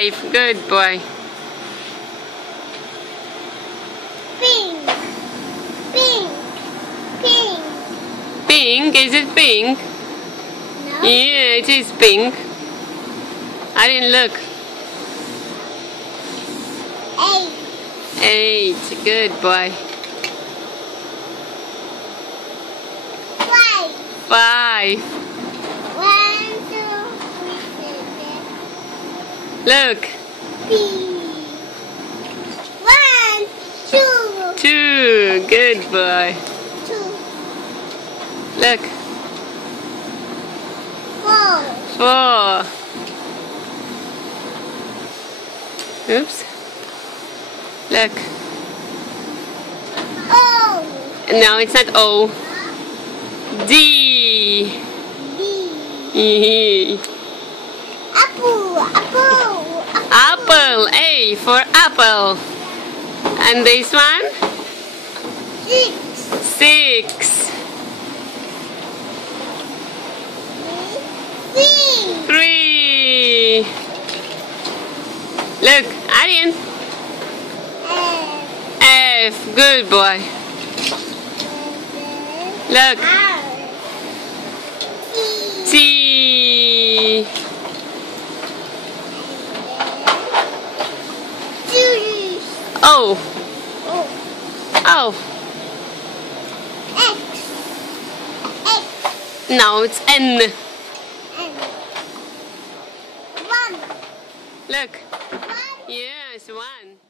5. Good boy. Pink. Pink. Pink. Pink? Is it pink? No. Yeah, it is pink. I didn't look. 8. 8. Good boy. 5. 5. 1, 2, 3, 4. Look. B. 1, 2. 2. Good boy. 2. Look. 4. 4. Oops. Look. O. No, it's not O. D. D. Apple. Apple. Apple. A for apple. And this one? 6. 6. 3. Look, Aryan. F. Good boy. Look. T. O. O. No, it's N. Look. Yes, 1.